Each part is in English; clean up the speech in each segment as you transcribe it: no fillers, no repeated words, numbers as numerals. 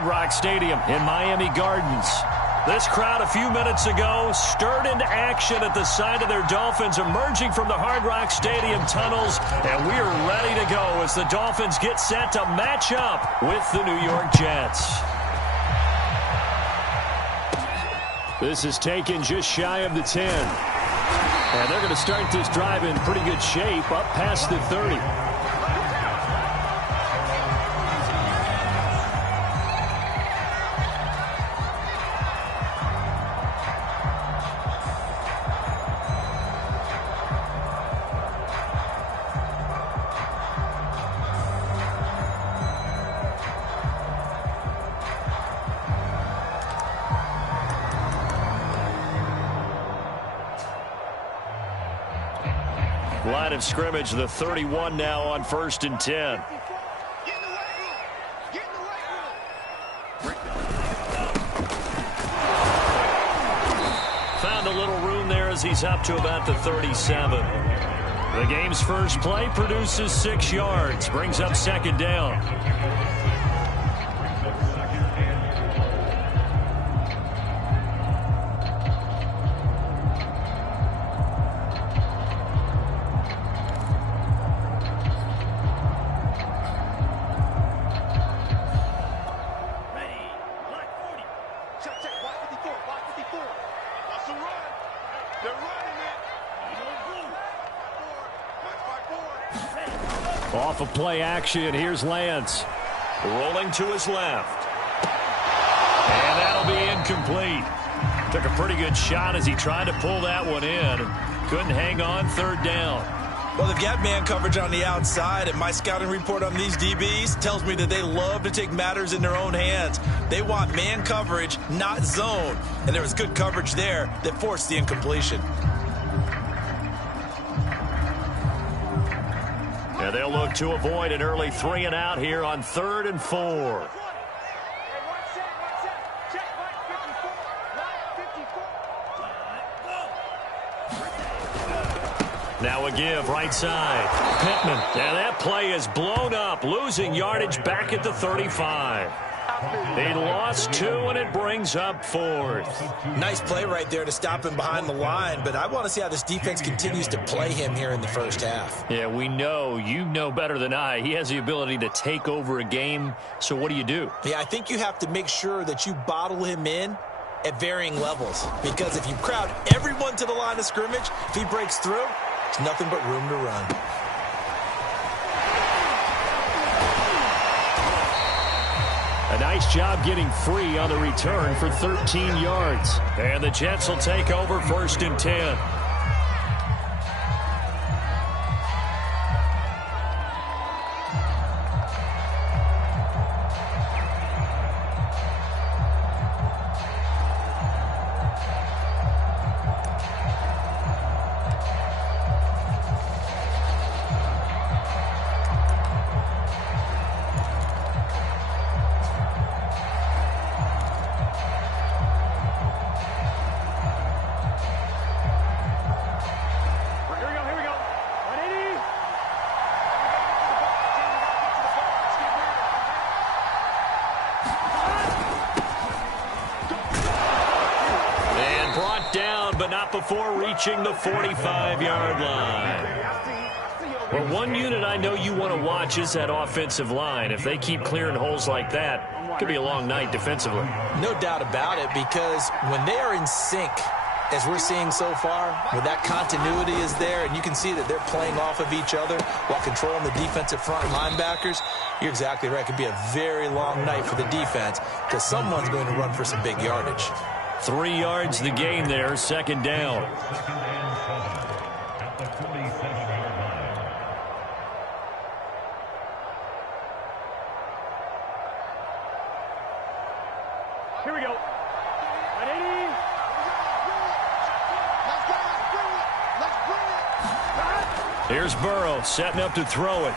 Hard Rock Stadium in Miami Gardens. This crowd a few minutes ago stirred into action at the sight of their Dolphins emerging from the Hard Rock Stadium tunnels, and we are ready to go as the Dolphins get set to match up with the New York Jets. This is taken just shy of the 10. And they're going to start this drive in pretty good shape, up past the 30. Line of scrimmage, the 31 now on 1st and 10. Found a little room there as he's up to about the 37. The game's first play produces 6 yards, brings up 2nd down. Off of play action, here's Lance. Rolling to his left. And that'll be incomplete. Took a pretty good shot as he tried to pull that one in. Couldn't hang on, 3rd down. Well, they've got man coverage on the outside, and my scouting report on these DBs tells me that they love to take matters in their own hands. They want man coverage, not zone. And there was good coverage there that forced the incompletion. And they'll look to avoid an early 3 and out here on 3rd and 4. Now a give right side. Pittman. And that play is blown up, losing yardage back at the 35. He lost 2, and it brings up 4th. Nice play right there to stop him behind the line, but I want to see how this defense continues to play him here in the first half. Yeah, we know. You know better than I. He has the ability to take over a game, so what do you do? Yeah, I think you have to make sure that you bottle him in at varying levels, because if you crowd everyone to the line of scrimmage, if he breaks through, it's nothing but room to run. A nice job getting free on the return for 13 yards. And the Jets will take over 1st and 10. But not before reaching the 45-yard line. Well, one unit I know you want to watch is that offensive line. If they keep clearing holes like that, it could be a long night defensively. No doubt about it, because when they are in sync, as we're seeing so far, when that continuity is there and you can see that they're playing off of each other while controlling the defensive front linebackers, you're exactly right. It could be a very long night for the defense because someone's going to run for some big yardage. 3 yards the gain there, 2nd down. Here we go. Here's Burrow setting up to throw it.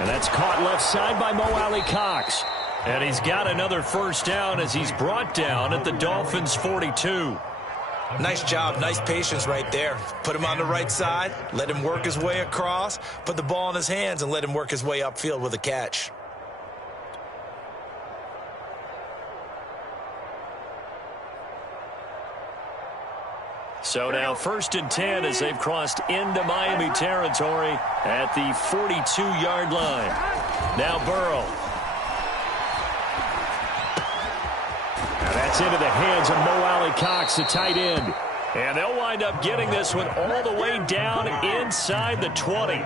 And that's caught left side by Mo Alley-Cox. And he's got another 1st down as he's brought down at the Dolphins' 42. Nice job, nice patience right there. Put him on the right side, let him work his way across, put the ball in his hands and let him work his way upfield with a catch. So now 1st and 10 as they've crossed into Miami territory at the 42-yard line. Now Burrow. Now that's into the hands of Mo Alley-Cox, the tight end. And they'll wind up getting this one all the way down inside the 20.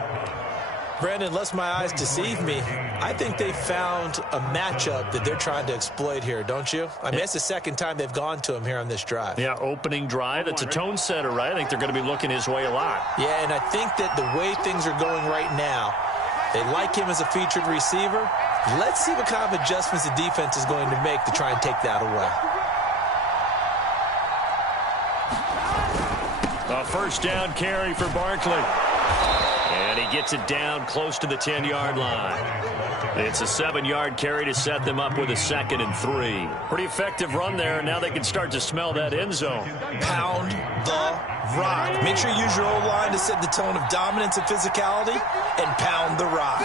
Brandon, unless my eyes deceive me, I think they found a matchup that they're trying to exploit here, don't you? I mean, it's the second time they've gone to him here on this drive. Yeah, opening drive. It's a tone setter, right? I think they're going to be looking his way a lot. Yeah, and I think that the way things are going right now, they like him as a featured receiver. Let's see what kind of adjustments the defense is going to make to try and take that away. A first down carry for Barkley. And he gets it down close to the 10-yard line. It's a 7-yard carry to set them up with a 2nd and 3. Pretty effective run there. Now they can start to smell that end zone. Pound the rock. Make sure you use your O-line to set the tone of dominance and physicality, and pound the rock.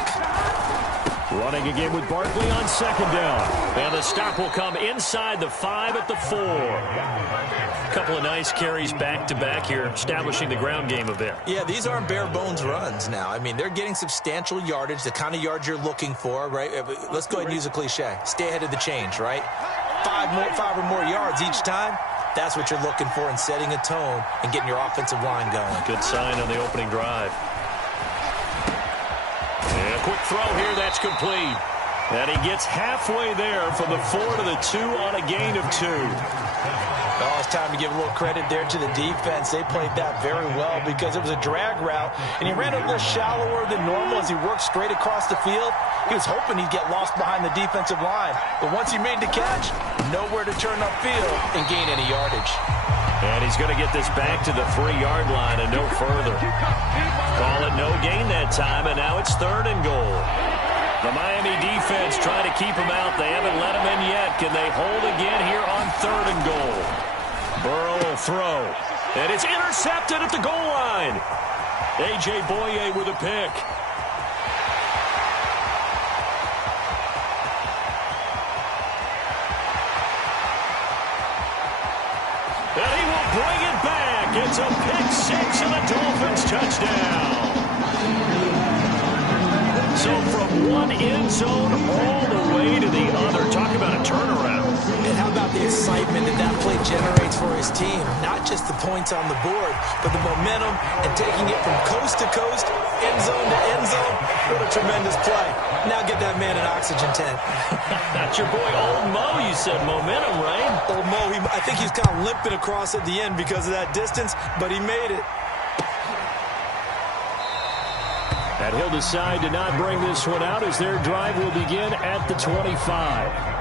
Running again with Barkley on 2nd down. And the stop will come inside the 5 at the 4. A couple of nice carries back-to-back here, establishing the ground game a bit. Yeah, these aren't bare-bones runs now. I mean, they're getting substantial yardage, the kind of yards you're looking for, right? Let's go ahead and use a cliche. Stay ahead of the change, right? 5 or more yards each time. That's what you're looking for in setting a tone and getting your offensive line going. Good sign on the opening drive. And a quick throw here, that's complete. And he gets halfway there from the 4 to the 2 on a gain of 2. Oh, it's time to give a little credit there to the defense. They played that very well because it was a drag route, and he ran a little shallower than normal as he worked straight across the field. He was hoping he'd get lost behind the defensive line, but once he made the catch, nowhere to turn upfield and gain any yardage. And he's going to get this back to the 3-yard line and no further. Call it no gain that time, and now it's 3rd and goal. The Miami defense trying to keep him out. They haven't let him in yet. Can they hold again here on 3rd and goal? Burrow will throw. And it's intercepted at the goal line. A.J. Boye with a pick. And he will bring it back. It's a pick-6 and a Dolphins touchdown. So from one end zone all the way to the other. Talk about a turnaround. And how about the excitement that play generates for his team? Not just the points on the board, but the momentum and taking it from coast to coast, end zone to end zone. What a tremendous play. Now get that man an oxygen tent. That's your boy Old Mo, you said. Momentum, right? Old Mo, I think he's kind of limping across at the end because of that distance, but he made it. And he'll decide to not bring this one out as their drive will begin at the 25.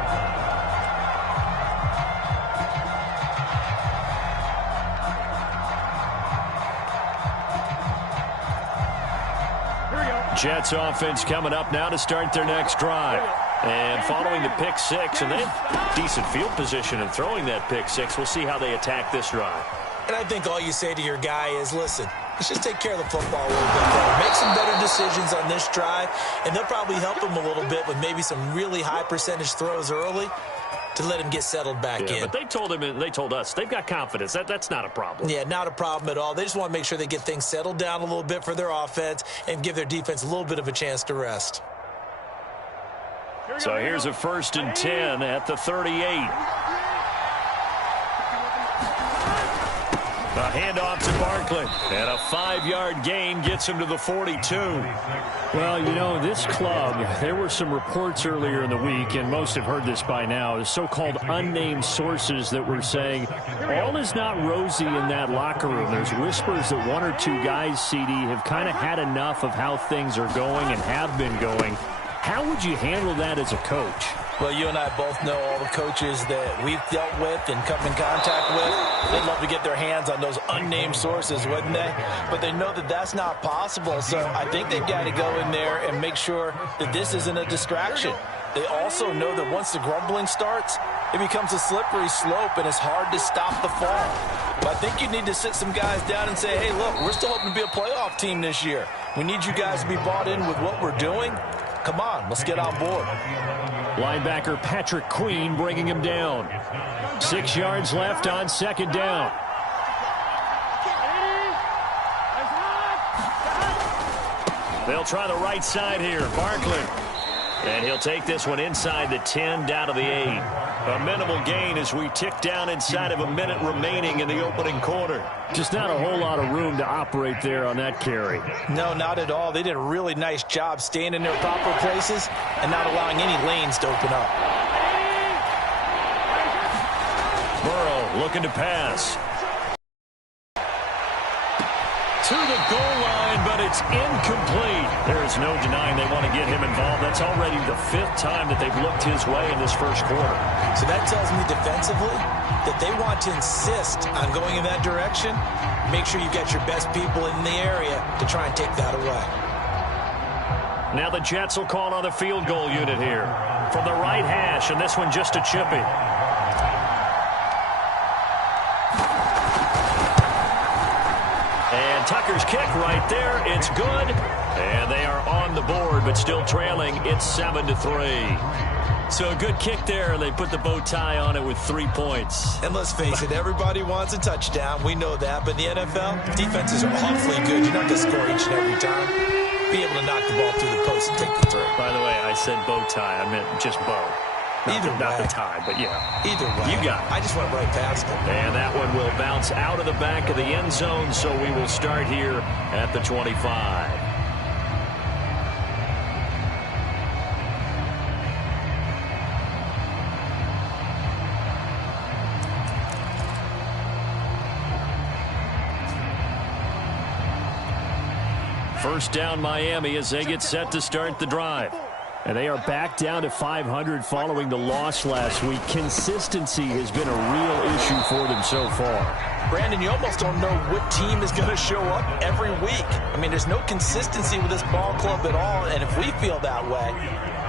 Jets offense coming up now to start their next drive. And following the pick-6, and they have decent field position in throwing that pick-6. We'll see how they attack this drive. And I think all you say to your guy is, listen, let's just take care of the football a little bit better. Make some better decisions on this drive, and they'll probably help him a little bit with maybe some really high percentage throws early to let him get settled back in. But they told him, and they told us, they've got confidence. That's not a problem. Yeah, not a problem at all. They just want to make sure they get things settled down a little bit for their offense and give their defense a little bit of a chance to rest. So here's a 1st and 10 at the 38. A handoff to Barkley, and a 5-yard gain gets him to the 42. Well, you know, this club, there were some reports earlier in the week, and most have heard this by now, the so-called unnamed sources that were saying all is not rosy in that locker room. There's whispers that 1 or 2 guys, CD, have kind of had enough of how things are going and have been going. How would you handle that as a coach? Well, you and I both know all the coaches that we've dealt with and come in contact with. They'd love to get their hands on those unnamed sources, wouldn't they? But they know that that's not possible, so I think they've got to go in there and make sure that this isn't a distraction. They also know that once the grumbling starts, it becomes a slippery slope, and it's hard to stop the fall. But I think you need to sit some guys down and say, hey, look, we're still hoping to be a playoff team this year. We need you guys to be bought in with what we're doing. Come on, let's get on board. Linebacker Patrick Queen bringing him down. 6 yards left on 2nd down. They'll try the right side here. Barkley. And he'll take this one inside the 10, down to the 8. A minimal gain as we tick down inside of a minute remaining in the opening quarter. Just not a whole lot of room to operate there on that carry. No, not at all. They did a really nice job staying in their proper places and not allowing any lanes to open up. Burrow looking to pass. To the goal line, but it's incomplete. There's no denying they want to get him involved. That's already the 5th time that they've looked his way in this first quarter. So that tells me defensively that they want to insist on going in that direction. Make sure you get your best people in the area to try and take that away. Now the Jets will call on the field goal unit here. From the right hash, and this one just a chippy. And Tucker's kick right there. It's good. And they are on the board, but still trailing. It's 7-3. So a good kick there, and they put the bow tie on it with 3 points. And let's face it, everybody wants a touchdown. We know that. But in the NFL, defenses are awfully good. You're not going to score each and every time. Be able to knock the ball through the post and take the throw. By the way, I said bow tie. I meant just bow. Not the tie, but yeah. Either way. You got it. I just went right past it. And that one will bounce out of the back of the end zone, so we will start here at the 25. First down Miami as they get set to start the drive. And they are back down to 500 following the loss last week. Consistency has been a real issue for them so far. Brandon, you almost don't know what team is going to show up every week. I mean, there's no consistency with this ball club at all, and if we feel that way,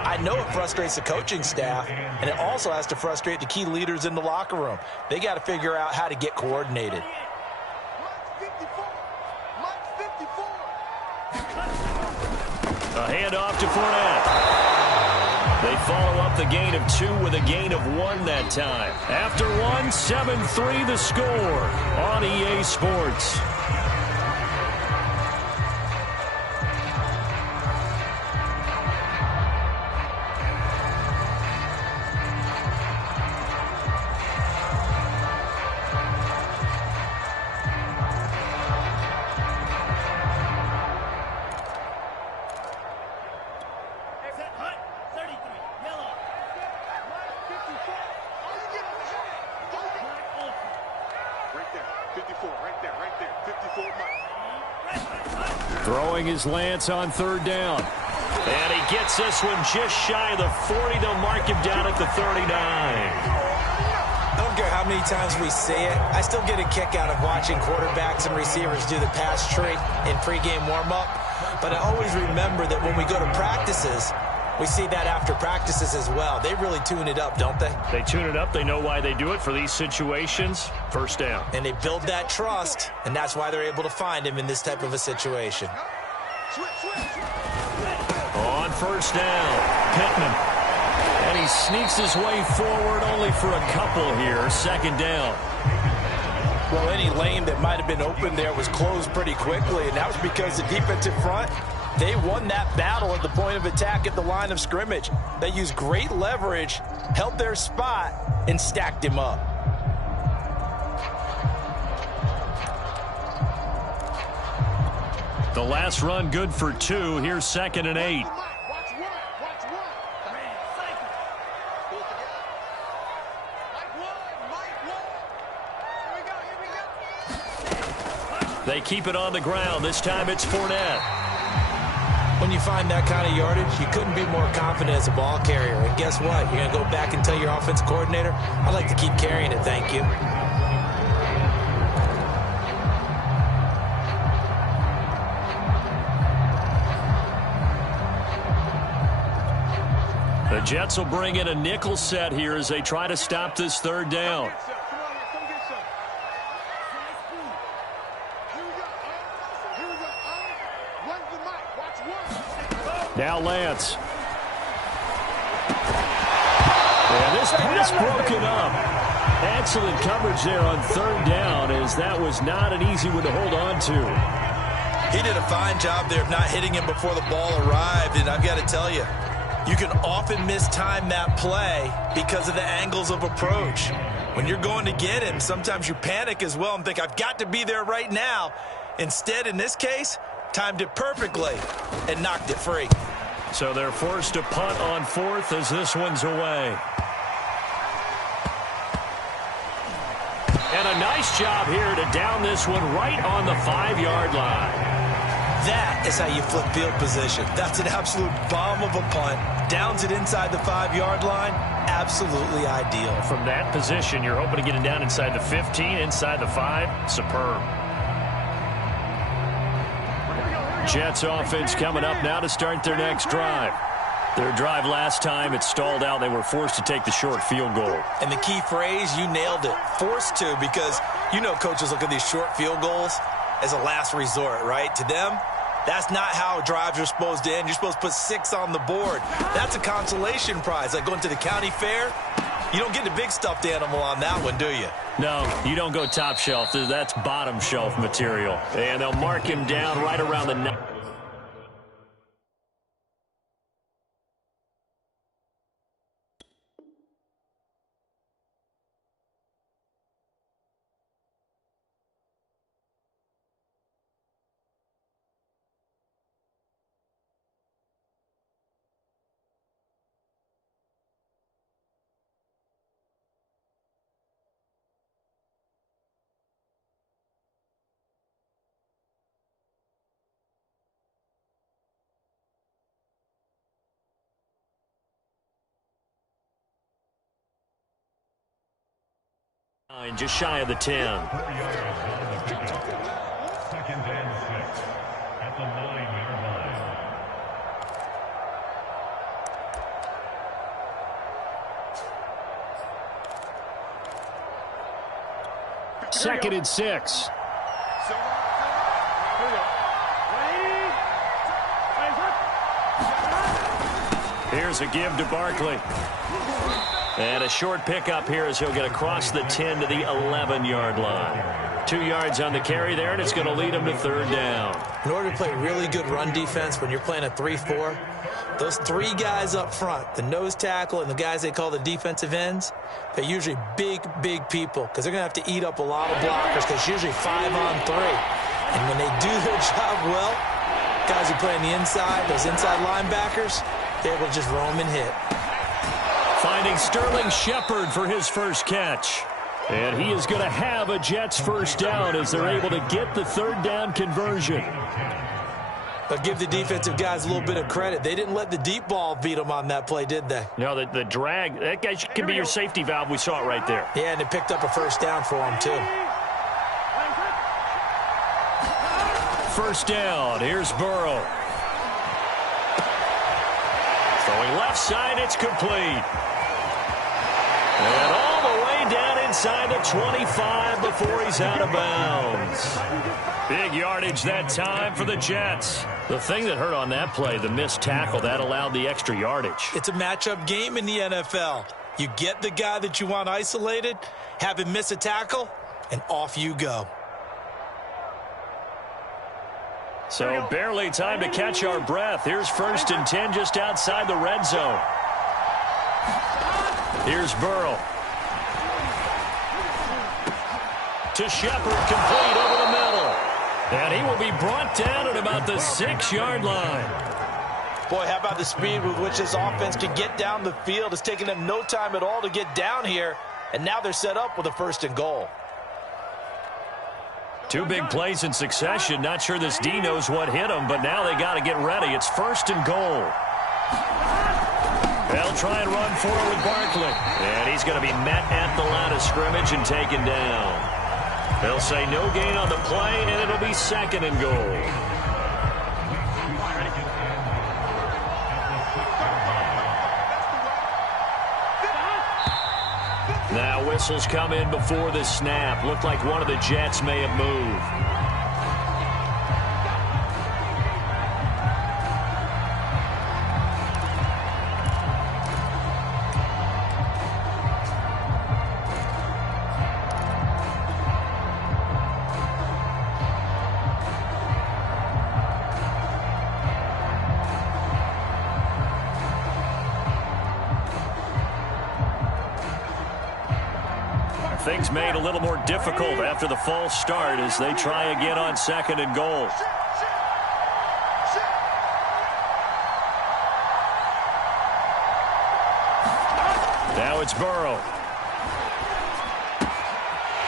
I know it frustrates the coaching staff, and it also has to frustrate the key leaders in the locker room. They got to figure out how to get coordinated. A handoff to Fournette. They follow up the gain of 2 with a gain of 1 that time. After 1, 7-3 the score on EA Sports. Throwing his Lance on 3rd down. And he gets this one just shy of the 40. They'll mark him down at the 39. I don't care how many times we say it. I still get a kick out of watching quarterbacks and receivers do the pass trick in pregame warm-up. But I always remember that when we go to practices, we see that after practices as well. They really tune it up, don't they? They tune it up. They know why they do it for these situations. First down. And they build that trust, and that's why they're able to find him in this type of a situation. On first down, Pittman. And he sneaks his way forward only for a couple here. 2nd down. Well, any lane that might have been open there was closed pretty quickly, and that was because the defensive front, they won that battle at the point of attack at the line of scrimmage. They used great leverage, held their spot, and stacked him up. The last run good for 2. Here's 2nd and 8. They keep it on the ground. This time it's Fournette. When you find that kind of yardage, you couldn't be more confident as a ball carrier. And guess what? You're going to go back and tell your offensive coordinator, I'd like to keep carrying it, thank you. The Jets will bring in a nickel set here as they try to stop this 3rd down. Now Lance. And this pass broken up. Excellent coverage there on 3rd down, as that was not an easy one to hold on to. He did a fine job there of not hitting him before the ball arrived, and I've got to tell you, you can often mistime that play because of the angles of approach. When you're going to get him, sometimes you panic as well and think, I've got to be there right now. Instead, in this case, timed it perfectly and knocked it free. So they're forced to punt on fourth as this one's away. And a nice job here to down this one right on the 5-yard line. That is how you flip field position. That's an absolute bomb of a punt. Downs it inside the 5-yard line. Absolutely ideal. From that position, you're hoping to get it down inside the 15, inside the 5. Superb. Jets offense coming up now to start their next drive. Their drive last time, it stalled out. They were forced to take the short field goal. And the key phrase, you nailed it. Forced to, because you know coaches look at these short field goals as a last resort, right? To them, that's not how drives are supposed to end. You're supposed to put 6 on the board. That's a consolation prize, like going to the county fair. You don't get the big stuffed animal on that one, do you? No, you don't go top shelf. That's bottom shelf material. And they'll mark him down right around the 9. Just shy of the 10. Second and 6 at the 9-yard line. Second and 6. Here's a give to Barkley. And a short pickup here as he'll get across the 10 to the 11-yard line. 2 yards on the carry there, and it's going to lead him to third down. In order to play really good run defense when you're playing a 3-4, those 3 guys up front, the nose tackle and the guys they call the defensive ends, they're usually big, big people because they're going to have to eat up a lot of blockers because it's usually 5 on 3. And when they do their job well, guys who play on the inside, those inside linebackers, they're able to just roam and hit. Finding Sterling Shepard for his first catch. And he is going to have a Jets first down as they're able to get the third down conversion. But give the defensive guys a little bit of credit. They didn't let the deep ball beat them on that play, did they? No, the drag, that guy can be your safety valve. We saw it right there. Yeah, and it picked up a first down for him, too. First down. Here's Burrow. Throwing left side, it's complete. And all the way down inside the 25 before he's out of bounds. Big yardage that time for the Jets. The thing that hurt on that play, the missed tackle, that allowed the extra yardage. It's a matchup game in the NFL. You get the guy that you want isolated, have him miss a tackle, and off you go. So barely time to catch our breath. Here's 1st and 10 just outside the red zone. Here's Burrow. To Shepard, complete over the middle. And he will be brought down at about the 6-yard line. Boy, how about the speed with which this offense can get down the field? It's taken them no time at all to get down here. And now they're set up with a 1st and goal. 2 big plays in succession. Not sure this D knows what hit him, but now they got to get ready. It's 1st and goal. They'll try and run forward with Barkley. And he's going to be met at the line of scrimmage and taken down. They'll say no gain on the play, and it'll be 2nd and goal. Now whistles come in before the snap. Looked like one of the Jets may have moved. Things made a little more difficult after the false start as they try again on 2nd and goal. Now it's Burrow.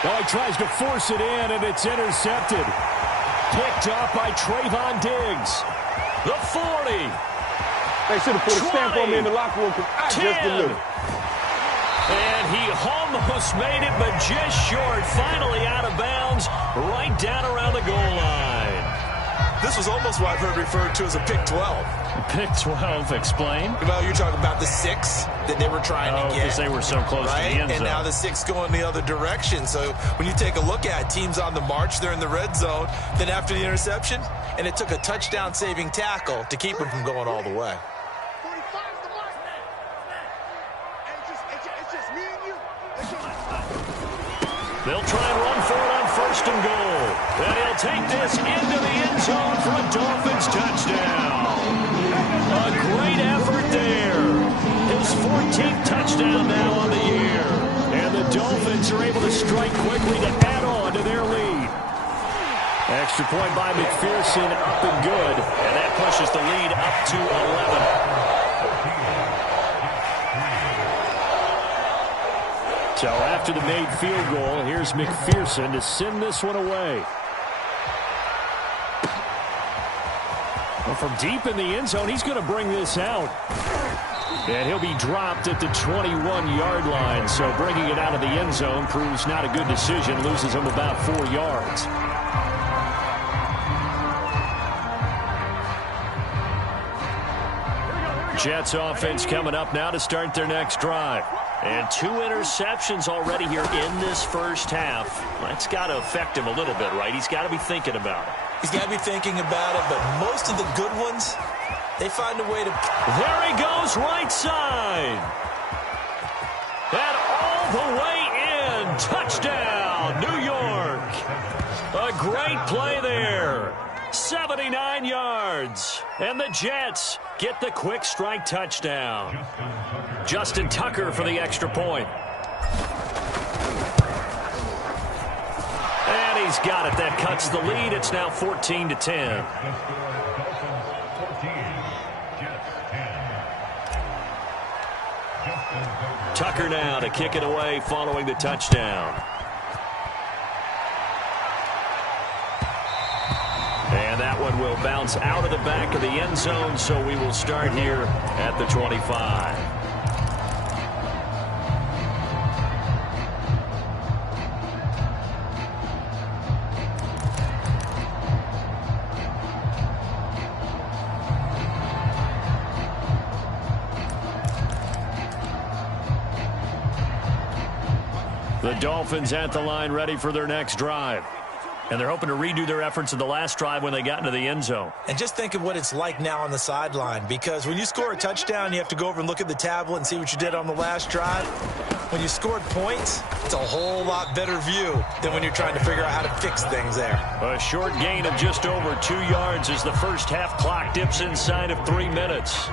Now he tries to force it in, and it's intercepted. Picked up by Trayvon Diggs. The 40. They should have put a stamp on me in the locker room because I just delivered. And he almost made it, but just short. Finally out of bounds, right down around the goal line. This was almost what I've heard referred to as a pick 12. Pick 12, explain. Well, you're talking about the 6 that they were trying to get. Because they were so close to the end zone. And now the 6 going the other direction. So when you take a look at teams on the march, they're in the red zone. Then after the interception, and it took a touchdown-saving tackle to keep them from going all the way. They'll try and run for it on 1st and goal. And he'll take this into the end zone for a Dolphins touchdown. A great effort there. His 14th touchdown now on the year. And the Dolphins are able to strike quickly to add on to their lead. Extra point by McPherson, up and good. And that pushes the lead up to 11. So after the made field goal, here's McPherson to send this one away. Well, from deep in the end zone, he's going to bring this out. And he'll be dropped at the 21-yard line. So bringing it out of the end zone proves not a good decision. Loses him about 4 yards. Jets offense coming up now to start their next drive. And 2 interceptions already here in this first half. That's got to affect him a little bit, right? He's got to be thinking about it. He's got to be thinking about it, but most of the good ones, they find a way to... There he goes, right side. And all the way in. Touchdown, New York. A great play there. 79 yards. And the Jets get the quick strike touchdown. Justin Tucker for the extra point. And he's got it. That cuts the lead. It's now 14-10. Tucker now to kick it away following the touchdown. And that one will bounce out of the back of the end zone, so we will start here at the 25. The Dolphins at the line ready for their next drive. And they're hoping to redo their efforts in the last drive when they got into the end zone. And just think of what it's like now on the sideline, because when you score a touchdown, you have to go over and look at the tablet and see what you did on the last drive. When you scored points, it's a whole lot better view than when you're trying to figure out how to fix things there. A short gain of just over 2 yards as the first half clock dips inside of 3 minutes.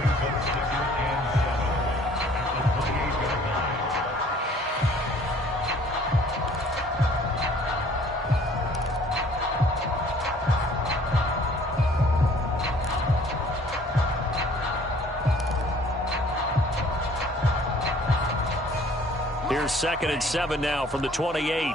Here's 2nd and 7 now from the 28.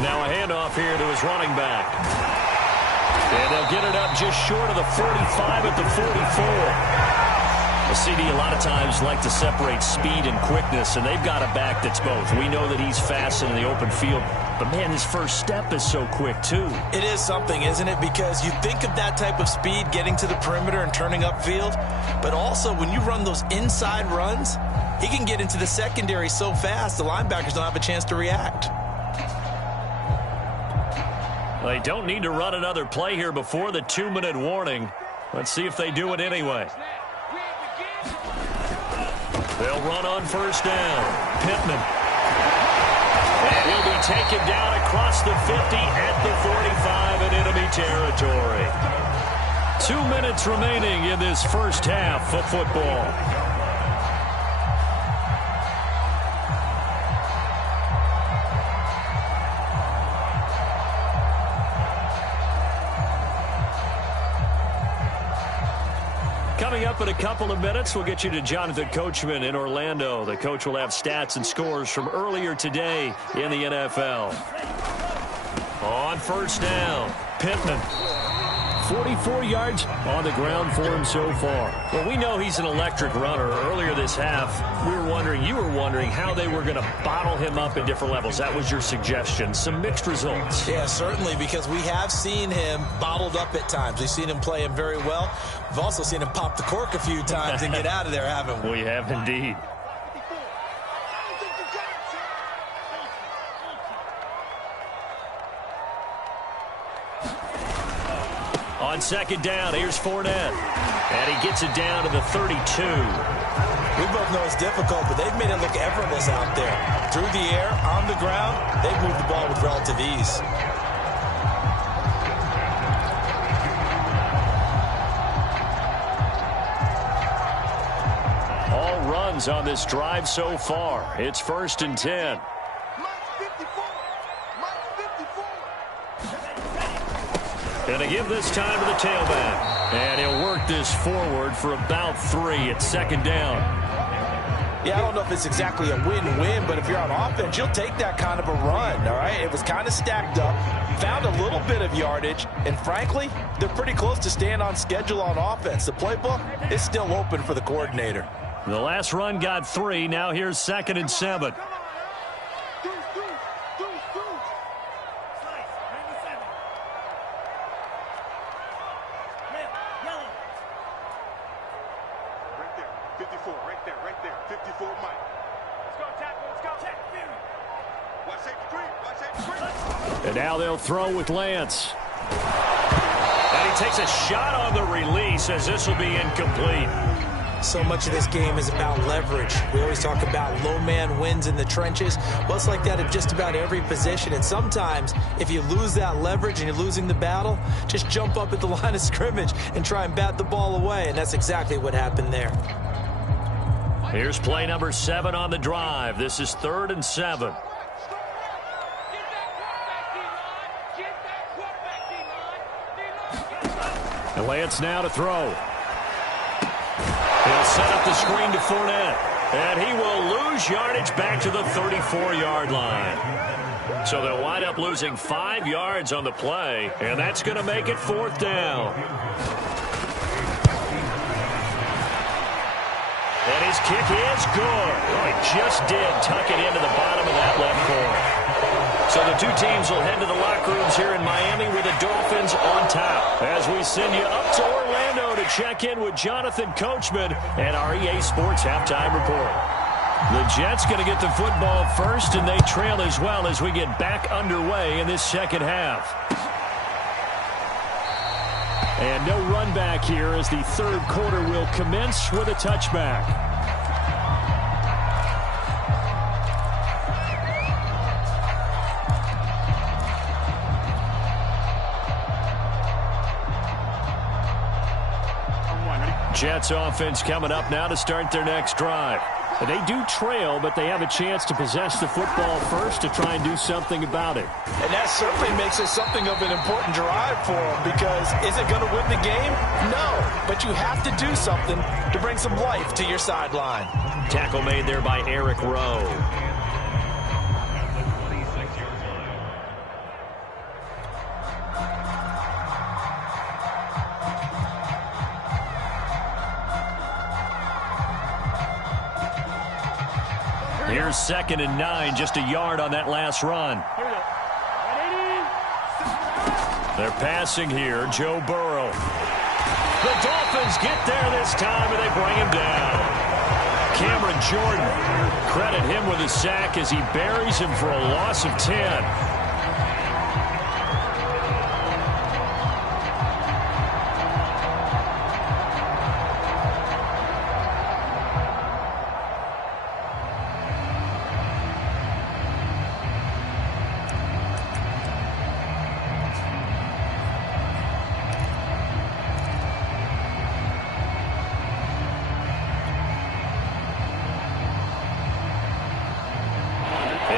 Now a handoff here to his running back. And they'll get it up just short of the 45 at the 44. The CD a lot of times like to separate speed and quickness, and they've got a back that's both. We know that he's fast in the open field, but, man, his first step is so quick, too. It is something, isn't it? Because you think of that type of speed getting to the perimeter and turning upfield, but also when you run those inside runs, he can get into the secondary so fast the linebackers don't have a chance to react. They don't need to run another play here before the 2-minute warning. Let's see if they do it anyway. They'll run on first down. Pittman. And he'll be taken down across the 50 at the 45 in enemy territory. 2 minutes remaining in this first half of football. Coming up in a couple of minutes, we'll get you to Jonathan Coachman in Orlando. The coach will have stats and scores from earlier today in the NFL. On first down, Pittman. 44 yards on the ground for him so far. Well, we know he's an electric runner. Earlier this half, you were wondering how they were going to bottle him up at different levels. That was your suggestion. Some mixed results. Yeah, certainly, because we have seen him bottled up at times. We've seen him play him very well. We've also seen him pop the cork a few times and get out of there, haven't we? We have indeed. On second down, here's Fournette. And he gets it down to the 32. We both know it's difficult, but they've made it look effortless out there. Through the air, on the ground, they've moved the ball with relative ease. All runs on this drive so far. It's 1st and 10. Going to give this time to the tailback. And he'll work this forward for about 3 at second down. Yeah, I don't know if it's exactly a win-win, but if you're on offense, you'll take that kind of a run, all right? It was kind of stacked up, found a little bit of yardage, and frankly, they're pretty close to staying on schedule on offense. The playbook is still open for the coordinator. The last run got 3. Now here's 2nd and 7. And now they'll throw with Lance. And he takes a shot on the release as this will be incomplete. So much of this game is about leverage. We always talk about low man wins in the trenches. Well, it's like that at just about every position. And sometimes, if you lose that leverage and you're losing the battle, just jump up at the line of scrimmage and try and bat the ball away. And that's exactly what happened there. Here's play number 7 on the drive. This is 3rd and 7. And Lance now to throw. He'll set up the screen to Fournette. And he will lose yardage back to the 34-yard line. So they'll wind up losing 5 yards on the play. And that's going to make it 4th down. And his kick is good. Oh, he just did tuck it into the bottom of that left corner. So the two teams will head to the locker rooms here in Miami with the Dolphins on top. As we send you up to Orlando to check in with Jonathan Coachman and our EA Sports Halftime Report. The Jets going to get the football first, and they trail as well as we get back underway in this second half. And no run back here as the third quarter will commence with a touchback. Jets offense coming up now to start their next drive. They do trail, but they have a chance to possess the football first to try and do something about it. And that certainly makes it something of an important drive for them, because is it going to win the game? No, but you have to do something to bring some life to your sideline. Tackle made there by Eric Rowe. Here's 2nd and 9, just a yard on that last run. They're passing here, Joe Burrow. The Dolphins get there this time, and they bring him down. Cameron Jordan, credit him with a sack as he buries him for a loss of 10.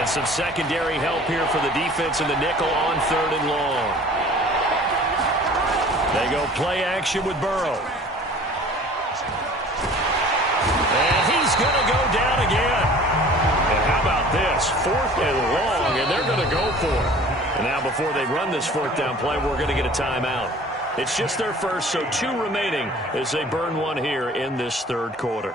And some secondary help here for the defense in the nickel on 3rd and long. They go play action with Burrow. And he's going to go down again. And how about this? 4th and long, and they're going to go for it. And now before they run this 4th down play, we're going to get a timeout. It's just their first, so 2 remaining as they burn one here in this 3rd quarter.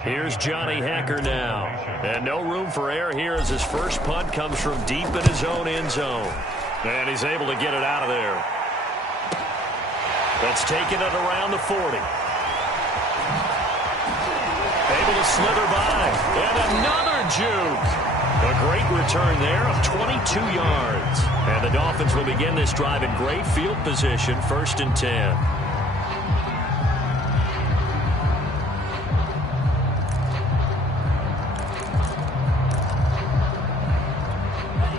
Here's Johnny Hekker now. And no room for error here as his first punt comes from deep in his own end zone. And he's able to get it out of there. That's taking it around the 40. Able to slither by. And another juke. A great return there of 22 yards. And the Dolphins will begin this drive in great field position, 1st and 10.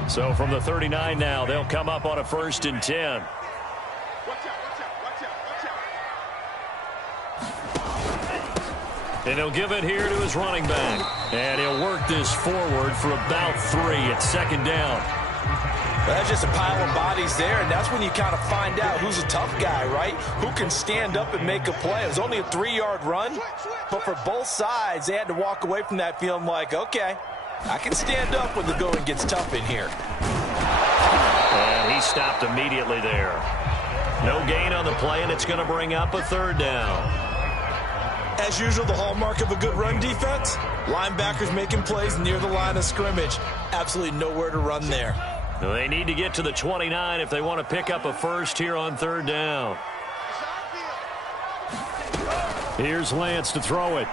So from the 39 now, they'll come up on a 1st and 10. And he'll give it here to his running back. And he'll work this forward for about 3 at 2nd down. Well, that's just a pile of bodies there, and that's when you kind of find out who's a tough guy, right? Who can stand up and make a play. It was only a 3-yard run, but for both sides, they had to walk away from that feeling like, okay, I can stand up when the going gets tough in here. And he stopped immediately there. No gain on the play, and it's going to bring up a 3rd down. As usual, the hallmark of a good run defense, linebackers making plays near the line of scrimmage. Absolutely nowhere to run there. They need to get to the 29 if they want to pick up a first here on 3rd down. Here's Lance to throw it.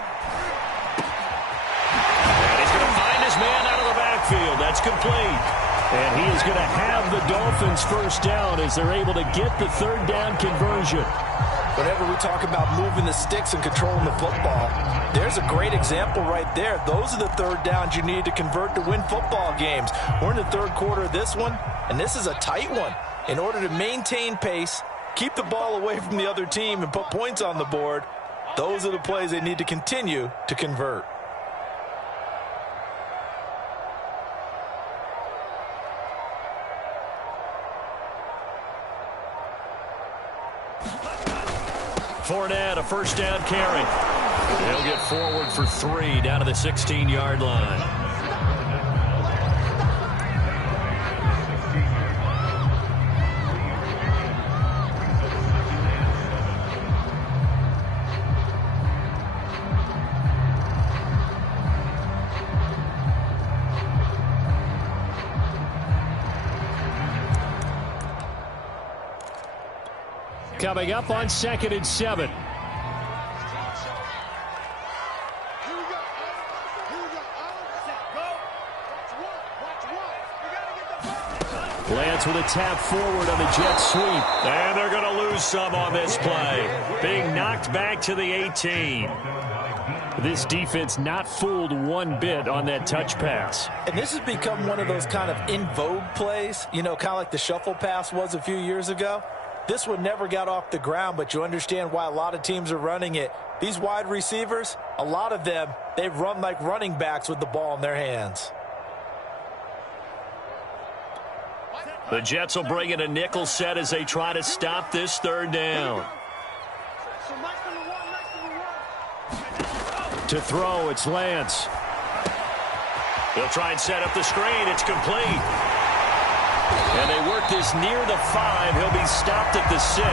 And he's going to find his man out of the backfield. That's complete. And he is going to have the Dolphins first down as they're able to get the 3rd down conversion. Whenever we talk about moving the sticks and controlling the football, there's a great example right there. Those are the 3rd downs you need to convert to win football games. We're in the 3rd quarter of this one, and this is a tight one. In order to maintain pace, keep the ball away from the other team, and put points on the board, those are the plays they need to continue to convert. Fournette, a 1st down carry. He'll get forward for 3 down to the 16-yard line. Coming up on 2nd and 7. Lance with a tap forward on the jet sweep. And they're going to lose some on this play. Being knocked back to the 18. This defense not fooled one bit on that touch pass. And this has become one of those kind of in vogue plays, you know, kind of like the shuffle pass was a few years ago. This one never got off the ground, but you understand why a lot of teams are running it. These wide receivers, a lot of them, they run like running backs with the ball in their hands. The Jets will bring in a nickel set as they try to stop this 3rd down. To throw, it's Lance. They'll try and set up the screen. It's complete. And they work this near the 5. He'll be stopped at the 6.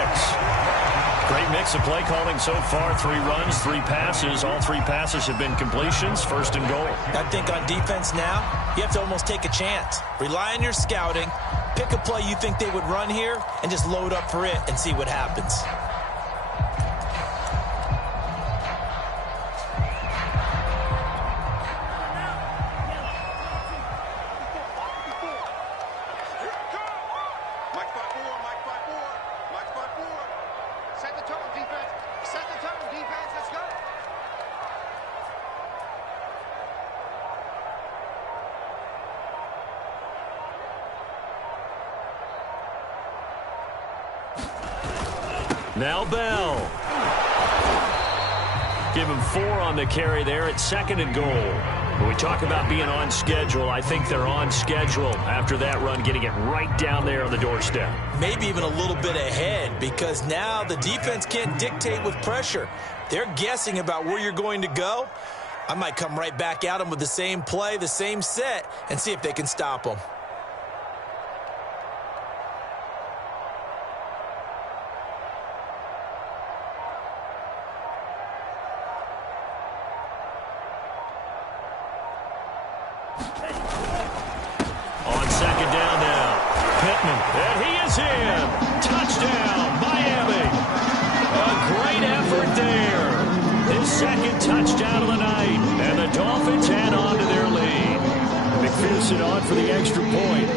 Great mix of play calling so far. 3 runs, 3 passes. All 3 passes have been completions. 1st and goal. I think on defense now, you have to almost take a chance. Rely on your scouting. Pick a play you think they would run here and just load up for it and see what happens. Now Bell. Give him 4 on the carry there at 2nd and goal. When we talk about being on schedule, I think they're on schedule after that run, getting it right down there on the doorstep. Maybe even a little bit ahead, because now the defense can't dictate with pressure. They're guessing about where you're going to go. I might come right back at them with the same play, the same set, and see if they can stop them. On second down now, Pittman, and he is in. Touchdown, Miami. A great effort there. His second touchdown of the night, and the Dolphins head on to their lead. McPherson on for the extra point.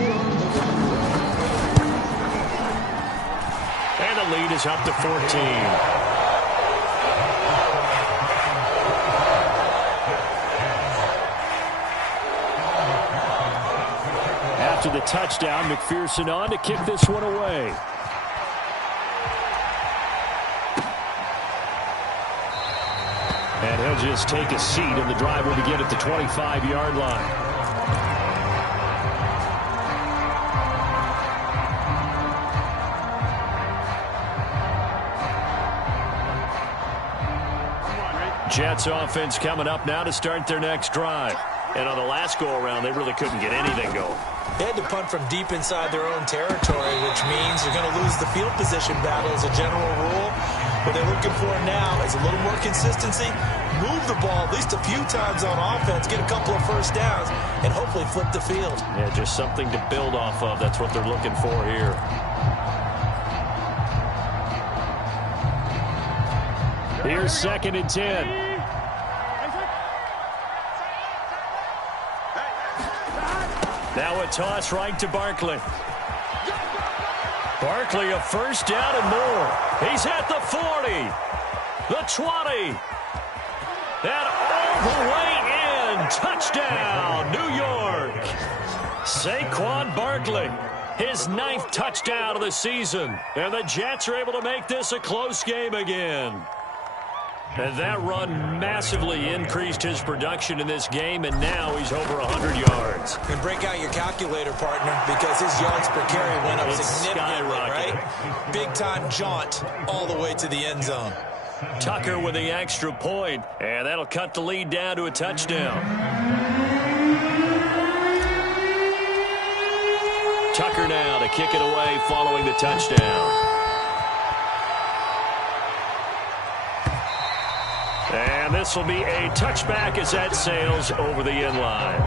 And the lead is up to 14. After the touchdown, McPherson on to kick this one away. And he'll just take a seat, and the drive will begin at the 25-yard line. Jets offense coming up now to start their next drive. And on the last go-around, they really couldn't get anything going. They had to punt from deep inside their own territory, which means they're going to lose the field position battle as a general rule. What they're looking for now is a little more consistency, move the ball at least a few times on offense, get a couple of first downs, and hopefully flip the field. Yeah, just something to build off of. That's what they're looking for here. Here's 2nd and 10. Now a toss right to Barkley. Barkley a first down and more. He's at the 40, the 20, and all the way in. Touchdown, New York. Saquon Barkley, his 9th touchdown of the season. And the Jets are able to make this a close game again. And that run massively increased his production in this game, and now he's over 100 yards. And break out your calculator, partner, because his yards per carry went up significantly, right? Big-time jaunt all the way to the end zone. Tucker with the extra point, and that'll cut the lead down to a touchdown. Tucker now to kick it away following the touchdown. And this will be a touchback as that sails over the end line.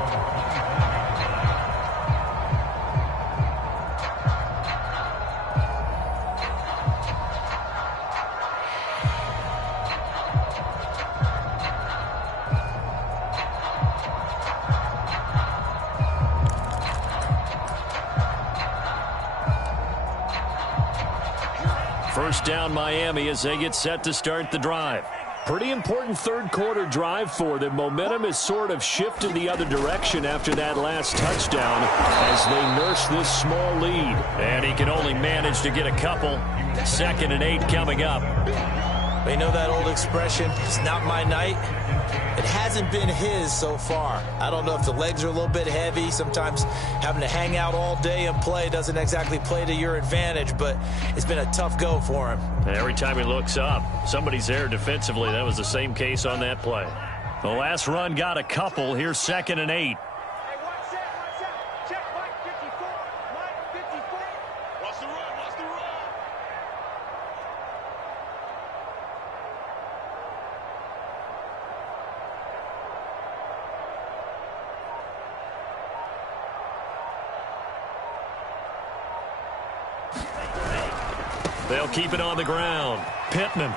First down Miami as they get set to start the drive. Pretty important third-quarter drive for them. Momentum has sort of shifted the other direction after that last touchdown as they nurse this small lead. And he can only manage to get a couple. 2nd and 8 coming up. You know that old expression, it's not my night? It hasn't been his so far. I don't know if the legs are a little bit heavy. Sometimes having to hang out all day and play doesn't exactly play to your advantage, but it's been a tough go for him. And every time he looks up, somebody's there defensively. That was the same case on that play. The last run got a couple. Here's 2nd and 8. They'll keep it on the ground. Pittman.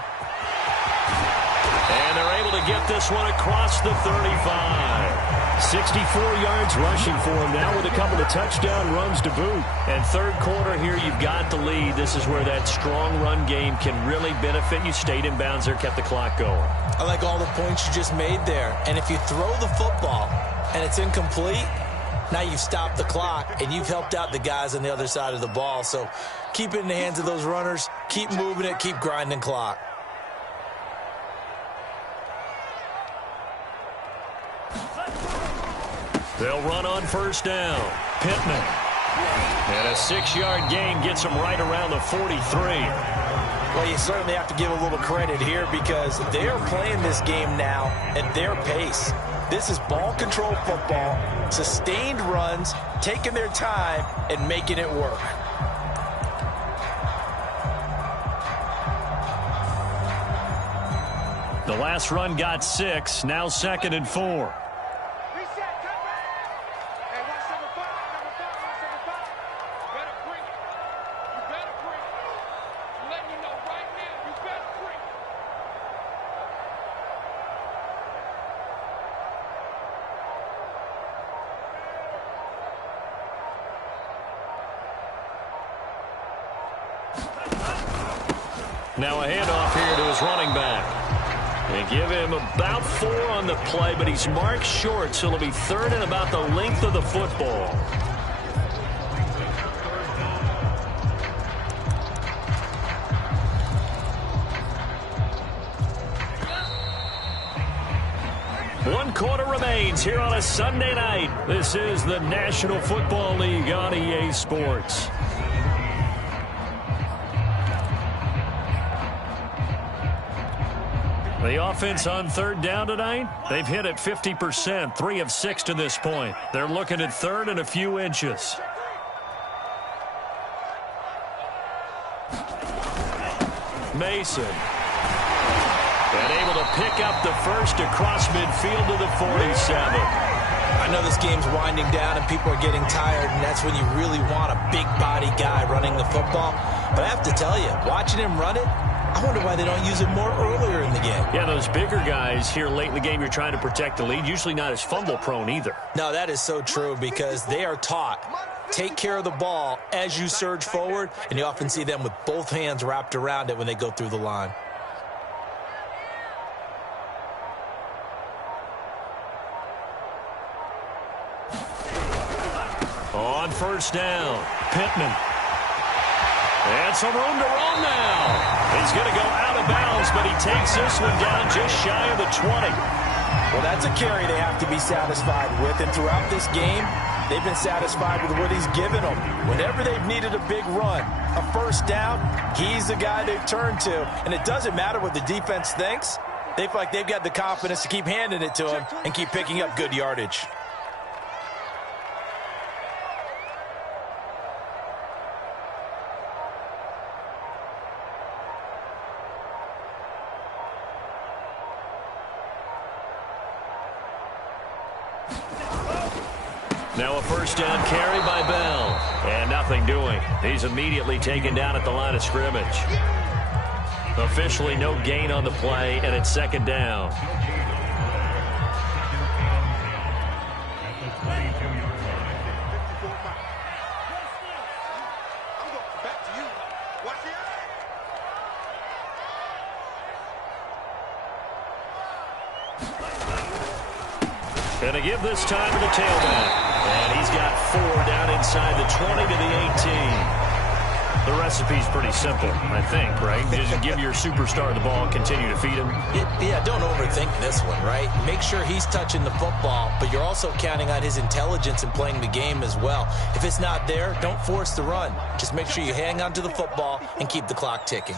And they're able to get this one across the 35. 64 yards rushing for him now with a couple of touchdown runs to boot. And third quarter here, you've got the lead. This is where that strong run game can really benefit you. Stayed in bounds there, kept the clock going. I like all the points you just made there. And if you throw the football and it's incomplete, now you've stopped the clock, and you've helped out the guys on the other side of the ball. So keep it in the hands of those runners. Keep moving it. Keep grinding clock. They'll run on first down. Pittman. And a 6-yard gain gets them right around the 43. Well, you certainly have to give a little credit here because they are playing this game now at their pace. This is ball control football, sustained runs, taking their time, and making it work. The last run got 6, now 2nd and 4. Now a handoff here to his running back. They give him about 4 on the play, but he's marked short, so it'll be 3rd and about the length of the football. One quarter remains here on a Sunday night. This is the National Football League on EA Sports. The offense on 3rd down tonight, they've hit it 50%, 3 of 6 to this point. They're looking at 3rd and a few inches. Mason. And able to pick up the first across midfield to the 47. I know this game's winding down and people are getting tired, and that's when you really want a big body guy running the football. But I have to tell you, watching him run it, I wonder why they don't use it more earlier in the game. Yeah, those bigger guys here late in the game, you're trying to protect the lead. Usually not as fumble prone either. No, that is so true because they are taught. Take care of the ball as you surge forward, and you often see them with both hands wrapped around it when they go through the line. On first down, Pittman. And some room to roam now. He's going to go out of bounds, but he takes this one down just shy of the 20. Well, that's a carry they have to be satisfied with, and throughout this game, they've been satisfied with what he's given them. Whenever they've needed a big run, a first down, he's the guy they've turned to. And it doesn't matter what the defense thinks. They feel like they've got the confidence to keep handing it to him and keep picking up good yardage. Now a first down carry by Bell. And nothing doing. He's immediately taken down at the line of scrimmage. Officially no gain on the play, and it's 2nd down. And to give this time to the tailback. And he's got 4 down inside the 20 to the 18. The recipe's pretty simple, I think, right? Just give your superstar the ball and continue to feed him. Yeah, don't overthink this one, right? Make sure he's touching the football, but you're also counting on his intelligence in playing the game as well. If it's not there, don't force the run. Just make sure you hang on to the football and keep the clock ticking.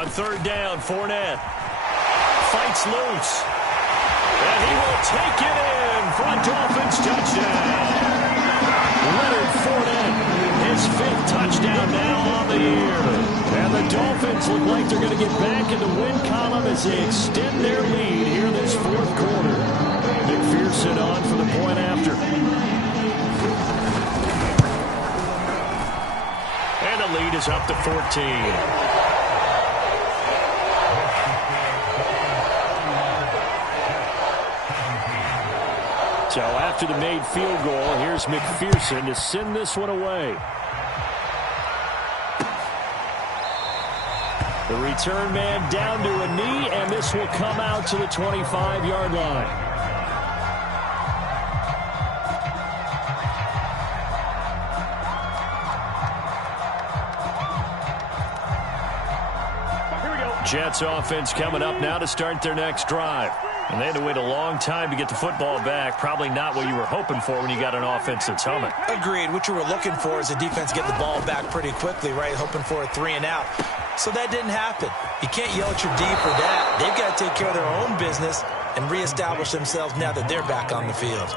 On 3rd down, Fournette fights loose. And he will take it in for a Dolphins touchdown. Leonard Fournette, his 5th touchdown now on the year. And the Dolphins look like they're going to get back in the win column as they extend their lead here in this 4th quarter. McPherson on for the point after. And the lead is up to 14. So after the made field goal, here's McPherson to send this one away. The return man down to a knee, and this will come out to the 25-yard line. Jets offense coming up now to start their next drive. And they had to wait a long time to get the football back. Probably not what you were hoping for when you got an offense that's humming. Agreed. What you were looking for is a defense get the ball back pretty quickly, right? Hoping for a 3-and-out. So that didn't happen. You can't yell at your D for that. They've got to take care of their own business and reestablish themselves now that they're back on the field.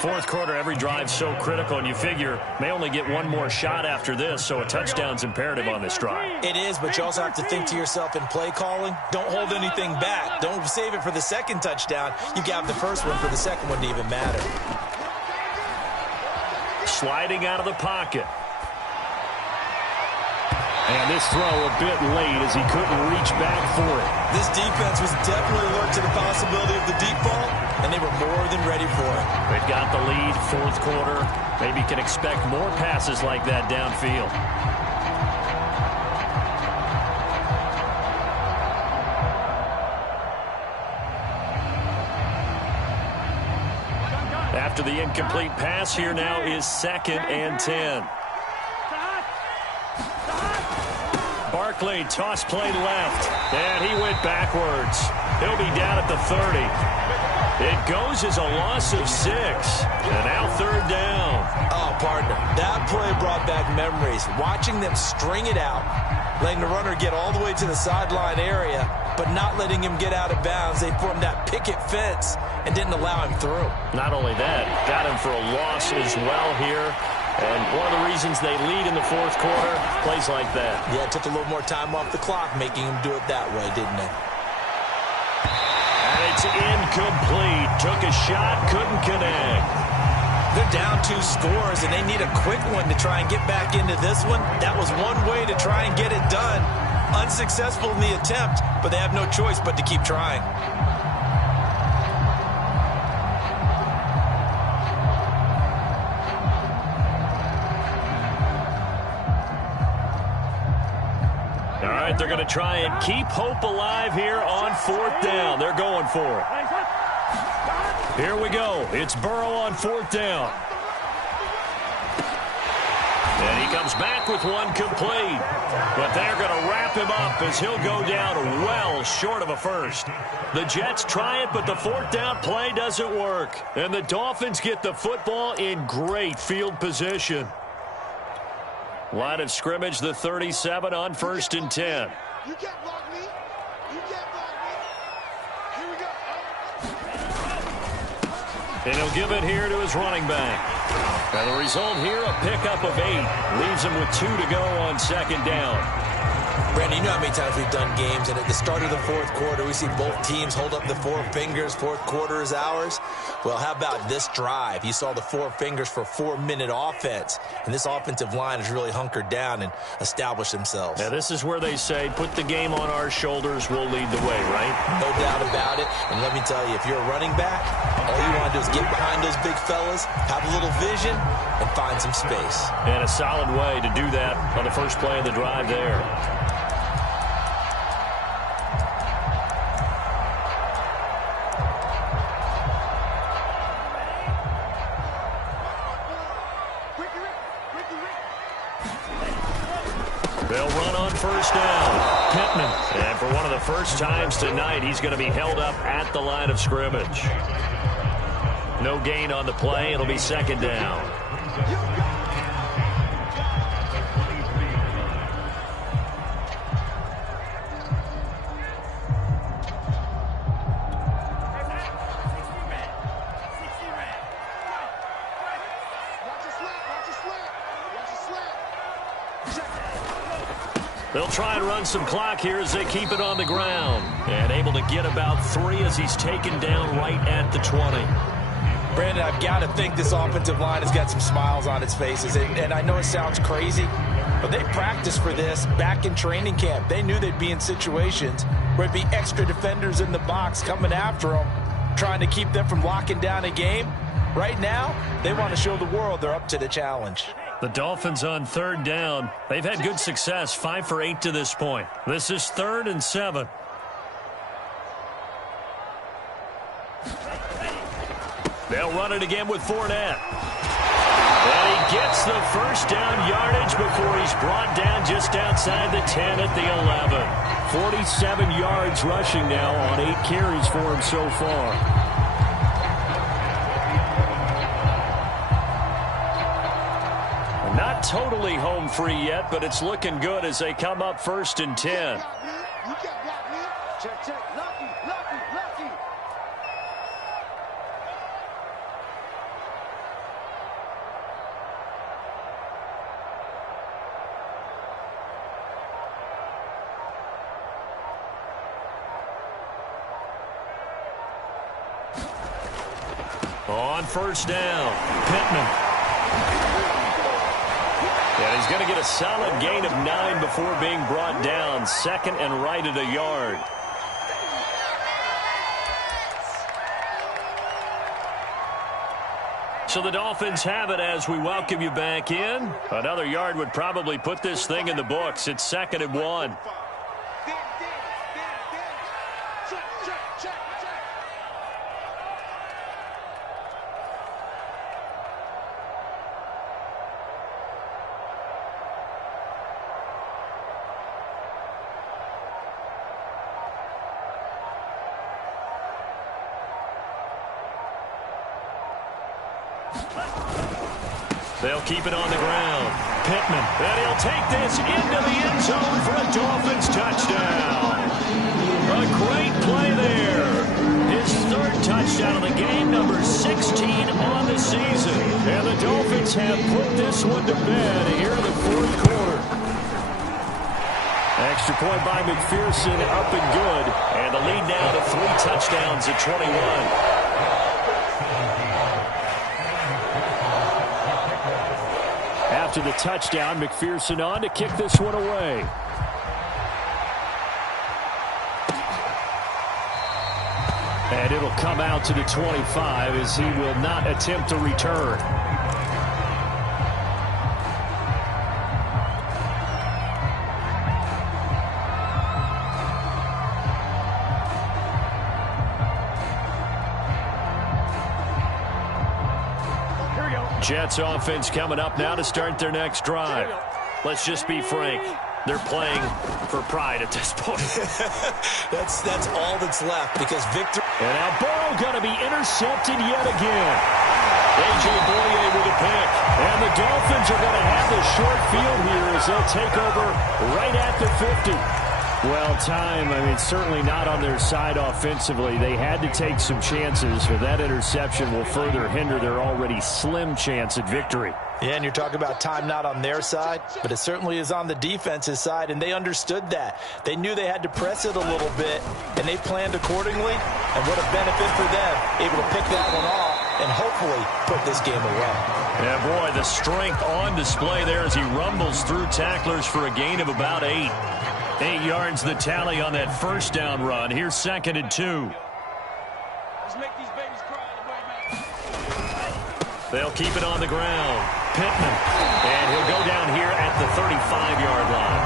Fourth quarter, every drive's so critical, and you figure may only get one more shot after this, so a touchdown's imperative on this drive. It is, but you also have to think to yourself in play calling, don't hold anything back. Don't save it for the second touchdown. You got the first one for the second one to even matter. Sliding out of the pocket. And this throw a bit late as he couldn't reach back for it. This defense was definitely alert to the possibility of the deep ball, and they were more than ready for it. They've got the lead, fourth quarter. Maybe can expect more passes like that downfield. After the incomplete pass, here now is 2nd and 10. Barkley, toss play left, and he went backwards. He'll be down at the 30. It goes as a loss of 6, and now 3rd down. Oh, partner, that play brought back memories. Watching them string it out, letting the runner get all the way to the sideline area, but not letting him get out of bounds. They formed that picket fence and didn't allow him through. Not only that, got him for a loss as well here. And one of the reasons they lead in the fourth quarter, plays like that. Yeah, it took a little more time off the clock, making him do it that way, didn't it? And it's incomplete. Took a shot, couldn't connect. They're down 2 scores, and they need a quick one to try and get back into this one. That was one way to try and get it done. Unsuccessful in the attempt, but they have no choice but to keep trying. They're going to try and keep hope alive here on 4th down. They're going for it. Here we go. It's Burrow on 4th down. And he comes back with one complete. But they're going to wrap him up as he'll go down well short of a first. The Jets try it, but the 4th down play doesn't work. And the Dolphins get the football in great field position. Line of scrimmage, the 37 on 1st and 10. You can't block me. You can't block me. Here we go. And he'll give it here to his running back. And the result here, a pickup of 8. Leaves him with 2 to go on 2nd down. Brandon, you know how many times we've done games, and at the start of the fourth quarter, we see both teams hold up the 4 fingers. Fourth quarter is ours. Well, how about this drive? You saw the 4 fingers for 4-minute offense, and this offensive line has really hunkered down and established themselves. Now, this is where they say, put the game on our shoulders, we'll lead the way, right? No doubt about it. And let me tell you, if you're a running back, all you want to do is get behind those big fellas, have a little vision, and find some space. And a solid way to do that on the first play of the drive there. They'll run on 1st down. Pittman. And for one of the first times tonight, he's going to be held up at the line of scrimmage. No gain on the play. It'll be 2nd down. They'll try and run some clock here as they keep it on the ground. And able to get about 3 as he's taken down right at the 20. Brandon, I've got to think this offensive line has got some smiles on its faces. And I know it sounds crazy, but they practiced for this back in training camp. They knew they'd be in situations where it'd be extra defenders in the box coming after them, trying to keep them from locking down a game. Right now, they want to show the world they're up to the challenge. The Dolphins on third down. They've had good success, 5 for 8 to this point. This is 3rd and 7. They'll run it again with Fournette. And he gets the first down yardage before he's brought down just outside the 10 at the 11. 47 yards rushing now on 8 carries for him so far. Not totally home free yet, but it's looking good as they come up 1st and 10. You can't block me. Check, check. Lucky, lucky, lucky. On 1st down, Pittman. And he's going to get a solid gain of 9 before being brought down. 2nd and right at a yard. So the Dolphins have it as we welcome you back in. Another yard would probably put this thing in the books. It's 2nd and 1. They'll keep it on the ground. Pittman. And he'll take this into the end zone for a Dolphins touchdown. A great play there. His 3rd touchdown of the game, number 16 on the season. And the Dolphins have put this one to bed here in the 4th quarter. Extra point by McPherson, up and good. And the lead now to 3 touchdowns at 21. After the touchdown, McPherson on to kick this one away. And it'll come out to the 25 as he will not attempt to return. Jets offense coming up now to start their next drive. Let's just be frank. They're playing for pride at this point. That's all that's left because victory. And now Burrow going to be intercepted yet again. A.J. Boye with a pick. And the Dolphins are going to have the short field here as they'll take over right at the 50. Well, certainly not on their side offensively. They had to take some chances, but that interception will further hinder their already slim chance at victory. Yeah, and you're talking about time not on their side, but it certainly is on the defense's side, and they understood that. They knew they had to press it a little bit, and they planned accordingly, and what a benefit for them, able to pick that one off and hopefully put this game away. Yeah, boy, the strength on display there as he rumbles through tacklers for a gain of about 8. 8 yards the tally on that 1st down run. Here's 2nd and 2. Let's make these babies cry the way, man. They'll keep it on the ground. Pittman. And he'll go down here at the 35-yard line.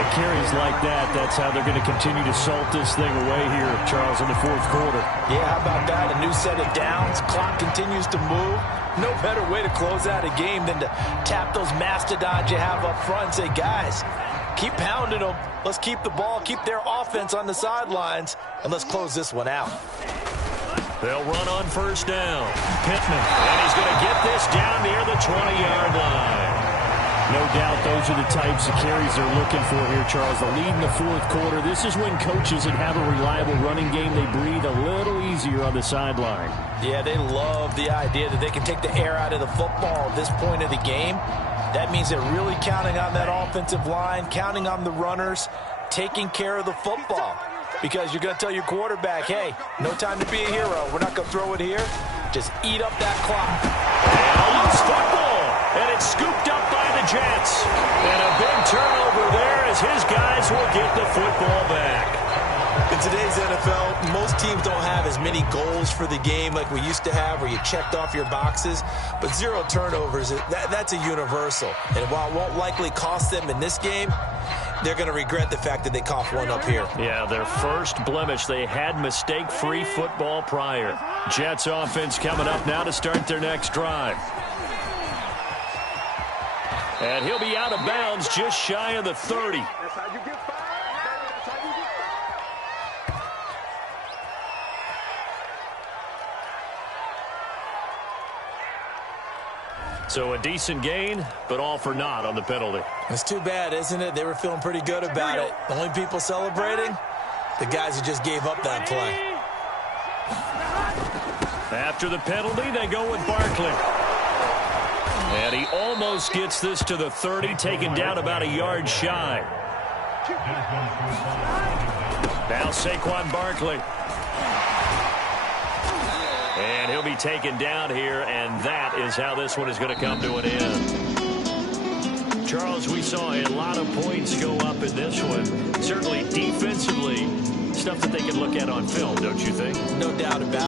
It carries like that. That's how they're going to continue to salt this thing away here, Charles, in the 4th quarter. Yeah, how about that? A new set of downs. Clock continues to move. No better way to close out a game than to tap those mastodons you have up front and say, guys, keep pounding them. Let's keep the ball, keep their offense on the sidelines, and let's close this one out. They'll run on 1st down. Pittman. And he's going to get this down near the 20-yard line. No doubt those are the types of carries they're looking for here, Charles. The lead in the 4th quarter. This is when coaches that have a reliable running game, they breathe a little easier on the sideline. Yeah, they love the idea that they can take the air out of the football at this point of the game. That means they're really counting on that offensive line, counting on the runners, taking care of the football. Because you're going to tell your quarterback, hey, no time to be a hero. We're not going to throw it here. Just eat up that clock. And a loose football. And it's scooped up by the Jets. And a big turnover there as his guys will get the football back. In today's NFL, most teams don't have as many goals for the game like we used to have where you checked off your boxes. But 0 turnovers, that's a universal. And while it won't likely cost them in this game, they're going to regret the fact that they coughed one up here. Yeah, their first blemish. They had mistake-free football prior. Jets offense coming up now to start their next drive. And he'll be out of bounds just shy of the 30. That's how you get fired, baby. That's how you get fired. So a decent gain, but all for naught on the penalty. It's too bad, isn't it? They were feeling pretty good about it. The only people celebrating, the guys who just gave up that play. After the penalty, they go with Barkley. And he almost gets this to the 30, taken down about a yard shy. Now Saquon Barkley. And he'll be taken down here, and that is how this one is going to come to an end. Charles, we saw a lot of points go up in this one. Certainly defensively, stuff that they can look at on film, don't you think? No doubt about it.